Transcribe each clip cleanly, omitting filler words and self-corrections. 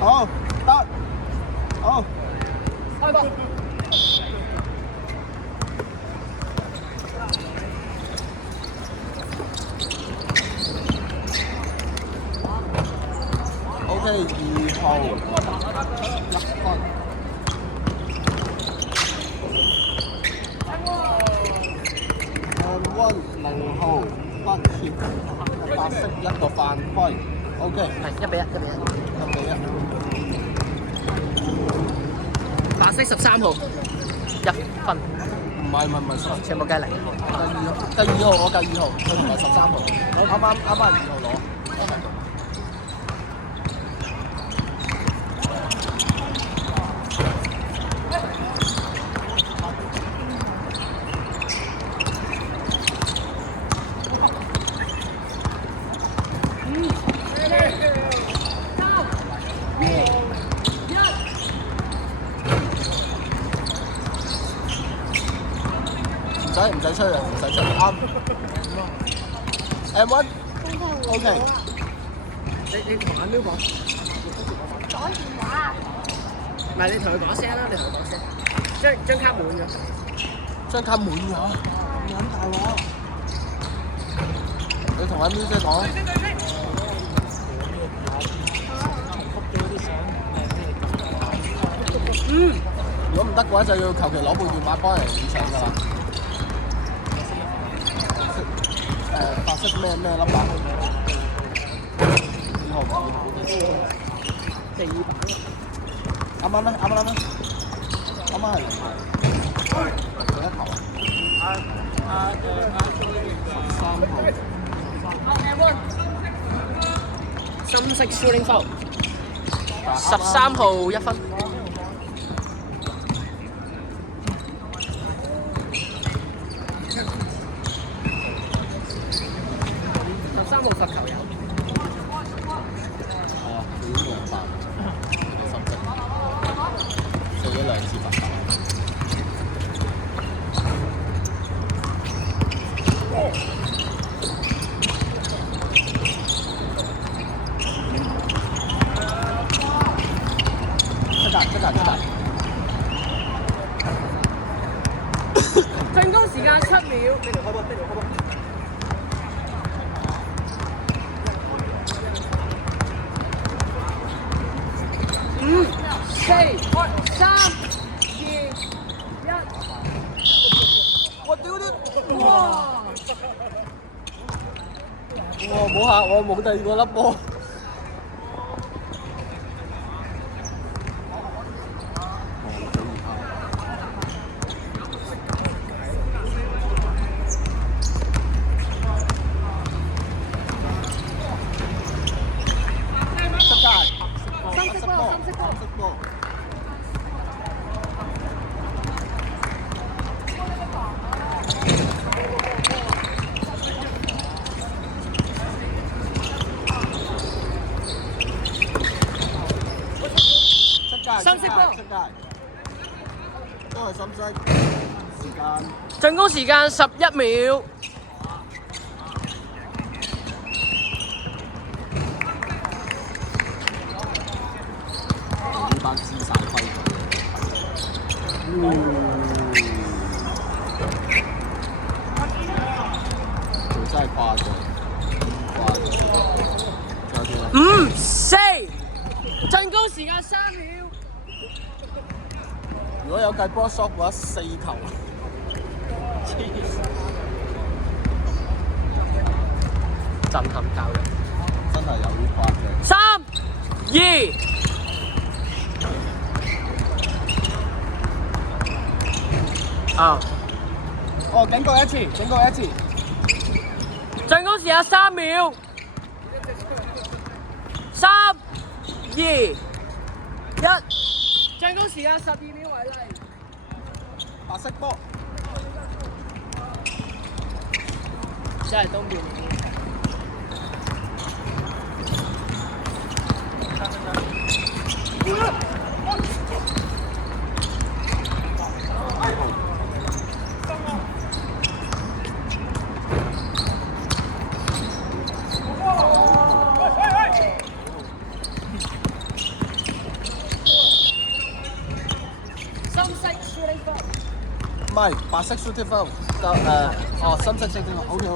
好，得，好。開波。OK，2號1分。One 0號不協，白色1個犯規。OK，係1比1，1比1。1比1。白色13號1分。唔係，全部計零。計2號，我計2號，佢唔係13號。啱啱2號攞。唔使吹啊，唔使吹，啱。M1 OK。你同阿 Miu 講。攞電話。唔係你同佢講聲啦，你同佢講聲。張卡滿咗。張卡滿咗，咁大鑊。你同阿 Miu 姐講。如果唔得嘅話，就要求其攞部電話幫人影相㗎啦。白色咩 number？ 2號。4版。啱啱係。第一頭。深色 shooting foul。13號1分。13號罰球有。係啊，佢已經明白。深色。射咗2次罰球。出界。進攻時間7秒。呢條開波。5、4、3、2、1。我屌你！哇！冇嚇我，冇第二個粒波。深色波。出界。都係深色。時間。進攻時間11秒。呢班資產揮。佢真係誇張。5、4。進攻時間3秒。如果有計波 shot 嘅話，4球。震撼教育。真係有啲誇張。3、2。哦，警告一次。進攻時間3秒。3、2、1。進攻時間12秒為例。白色波。真係東邊。深色 shooting ball。唔係白色 shooting foul，深色 shooting foul。OK。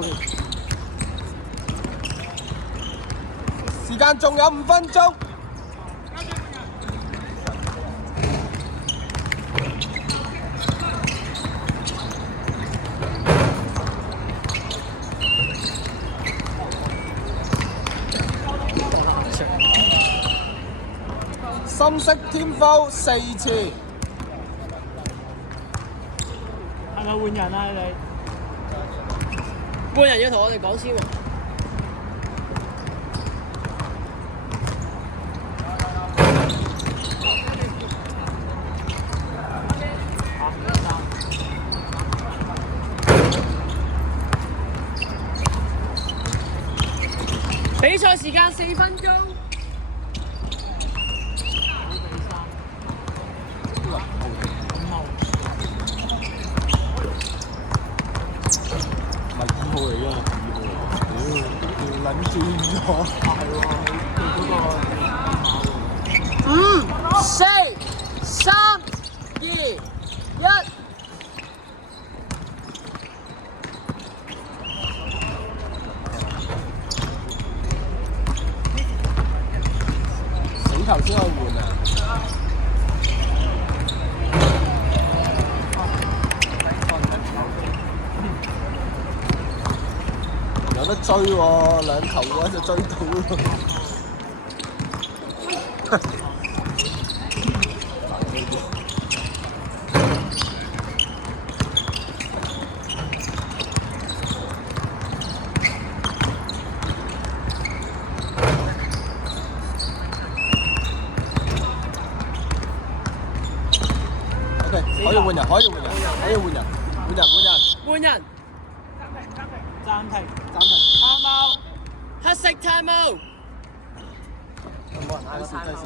時間仲有5分鐘。深色天賦4次。係咪換人啊？你換人要同我哋講先喎。比賽時間4分鐘。5、4、3、2、1。死球先可以換啊！有得追喎，2球嘅話就追到咯。可以換人，可以換人，可以換人，換人。暫停。time out。黑色 time out。有冇人嗌計時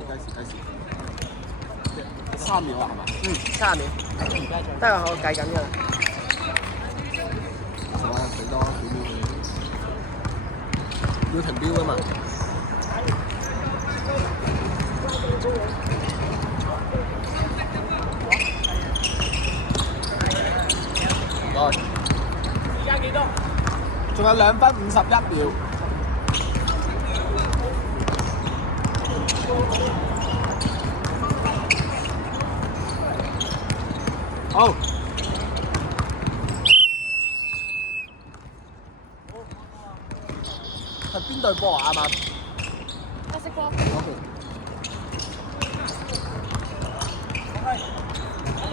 ？3秒啊，係嘛？30秒。得啦，我計緊㗎啦。好啊，俾多幾秒佢。要停標㗎嘛？而家幾多？仲有2分51秒。好。係邊隊波啊？啱啱。黑色波。OK。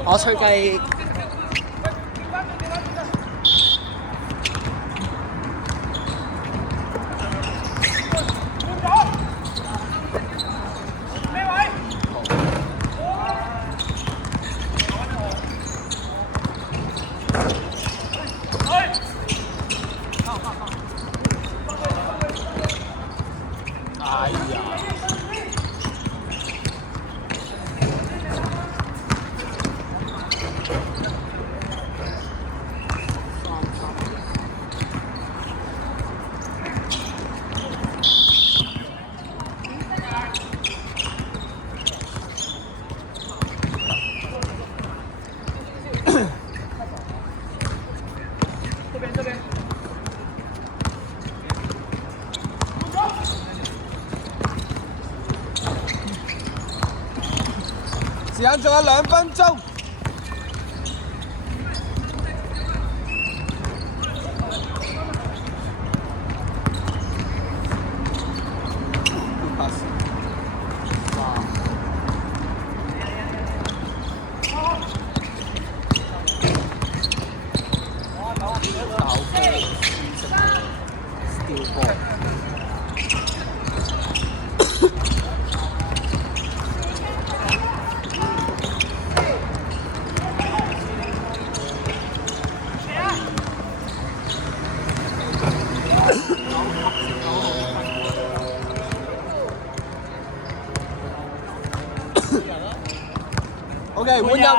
我吹雞。哎呀！這邊。時間仲有2分鐘。OK， 換人。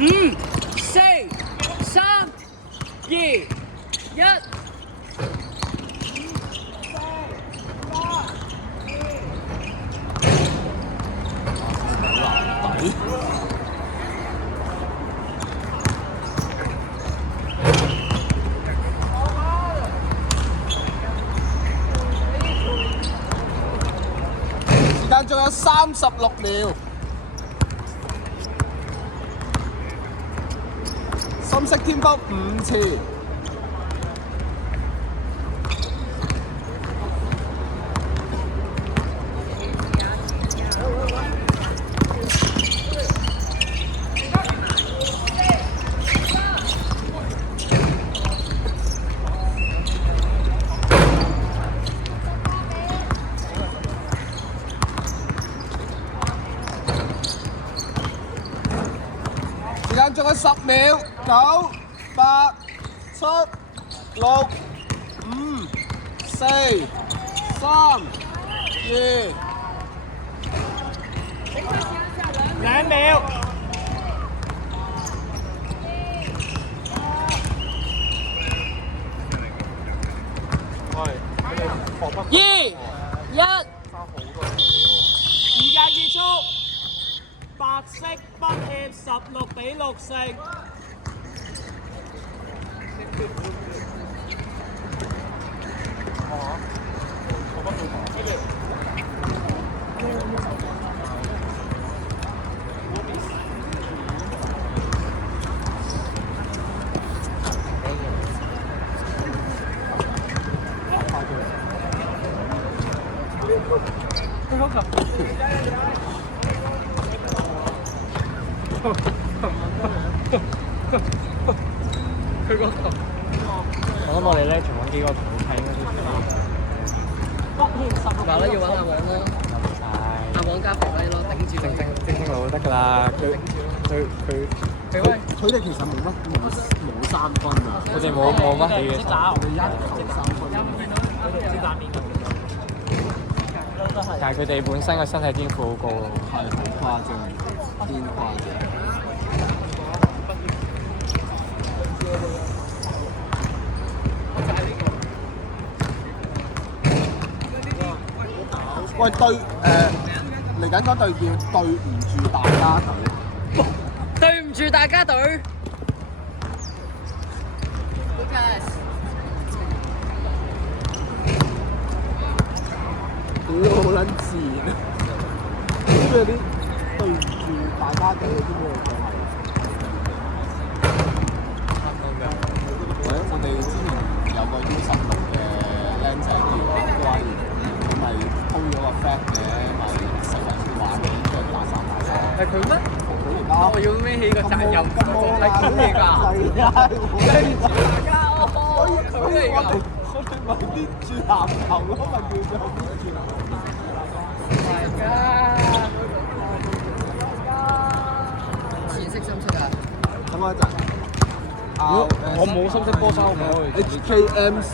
5、4、2、1。時間仲有36秒。深色天分5次。時間仲有10秒，9、8、7、6、5、4、3、2。2秒。2、1。時間結束。白色不協16比6勝。我諗我哋咧，重揾幾個同佢睇應該都話啦，要揾阿黃咯，阿黃加肥威咯，頂住精佬得㗎啦。佢哋其實冇3分啊，佢哋冇乜戲嘅。佢哋1球3分。但係佢哋本身個身體天賦好高喎。係好誇張，偏誇張。喂，嚟緊嗰隊叫對唔住大家隊。對唔住大家隊。屌好撚自然，即係啲對唔住大家隊，你知唔知佢係？我哋之前有個U16嘅僆仔叫關賢，咁咪鋪咗個 flag 嘅，咪成日話你即係打散。係佢咩？佢而家我要孭起個責任，係佢嚟㗎。係啊，對唔住大家，佢嚟㗎。我哋咪啲住籃球咯，咪叫做啲住籃球。大家，淺色深色啊！等我一陣。我冇深色波衫，我唔可以。HKMC。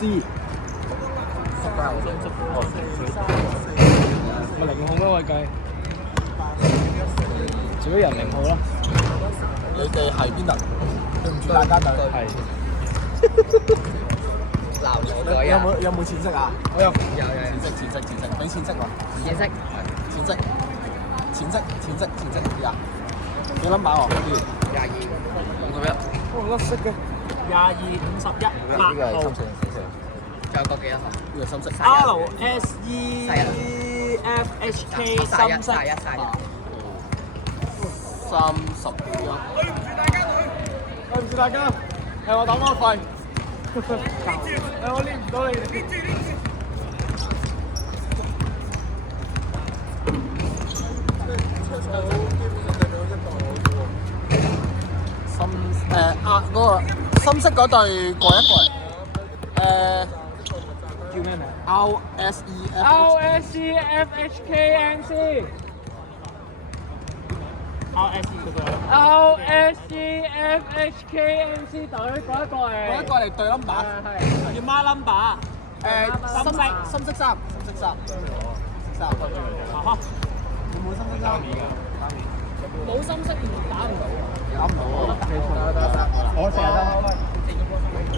咪0號咯，我計。做咗人0號啦。你哋係邊度？對唔住大家隊。係。鬧我隊啊！有冇淺色啊？我有。淺色，俾淺色我。淺色。淺色呀！幾撚把喎22、51。我甩色嘅。22、51、8號。仲有個幾多號？呢個深色。RSEFHK 深色。31。對唔住大家，係我打魔費。係我練唔到你哋。嗰個深色嗰隊過一過嚟。叫咩名 ？RSEFHK。RSEFHKMC 隊過一過嚟。過一過嚟對 number。係。要 mark number。深色衫。有冇深色衫？冇深色打唔到。打唔到。我成日都。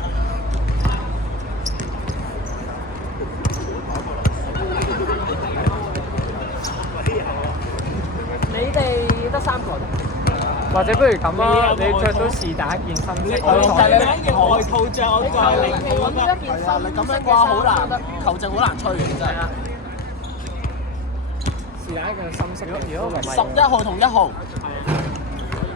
你哋得3個。或者不如咁啊，你着到是但一件新色，但係你外套着我你求其揾一件係啊，你咁樣深色掛好嘅衫都得。難，球證好難吹嘅真係。是但一件深色嘅。如果唔係11號同1號。